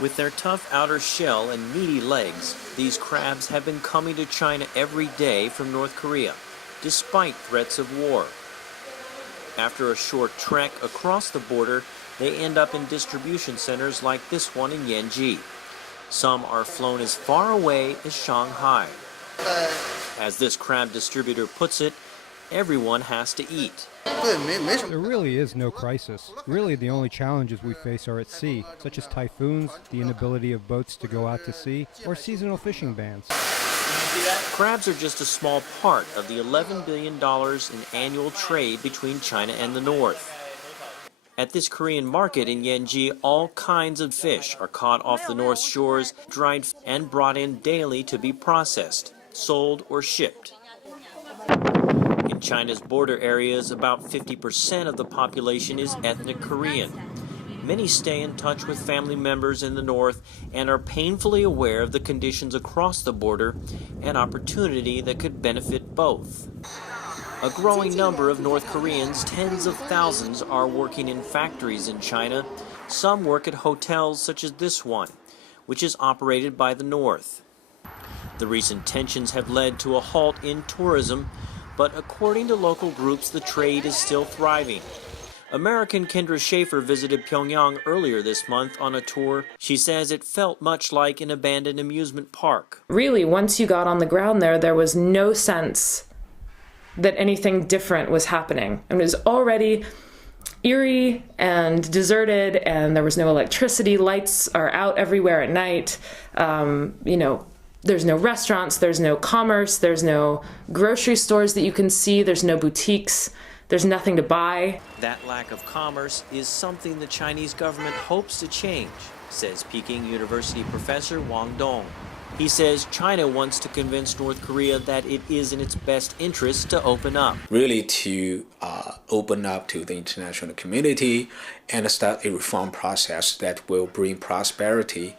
With their tough outer shell and meaty legs, these crabs have been coming to China every day from North Korea, despite threats of war. After a short trek across the border, they end up in distribution centers like this one in Yanji. Some are flown as far away as Shanghai. As this crab distributor puts it, everyone has to eat. There really is no crisis. Really, the only challenges we face are at sea, such as typhoons, the inability of boats to go out to sea, or seasonal fishing bans. Crabs are just a small part of the $11 billion in annual trade between China and the North. At this Korean market in Yanji, all kinds of fish are caught off the North shores, dried and brought in daily to be processed, sold or shipped. In China's border areas, about 50% of the population is ethnic Korean. Many stay in touch with family members in the north and are painfully aware of the conditions across the border, an opportunity that could benefit both. A growing number of North Koreans, tens of thousands, are working in factories in China. Some work at hotels such as this one, which is operated by the North. The recent tensions have led to a halt in tourism, but according to local groups, the trade is still thriving. American Kendra Schaefer visited Pyongyang earlier this month on a tour. She says it felt much like an abandoned amusement park. Really, once you got on the ground there was no sense that anything different was happening. It was already eerie and deserted, and there was no electricity. Lights are out everywhere at night. There's no restaurants, there's no commerce, there's no grocery stores that you can see, there's no boutiques, there's nothing to buy. That lack of commerce is something the Chinese government hopes to change, says Peking University professor Wang Dong. He says China wants to convince North Korea that it is in its best interest to open up. Really to open up to the international community and start a reform process that will bring prosperity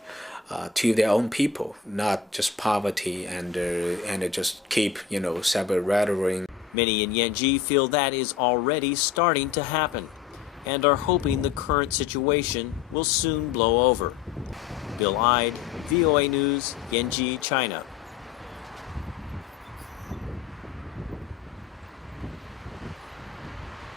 to their own people, not just poverty and just keep, separate rhetoric. Many in Yanji feel that is already starting to happen and are hoping the current situation will soon blow over. Bill Ide, VOA News, Yanji, China.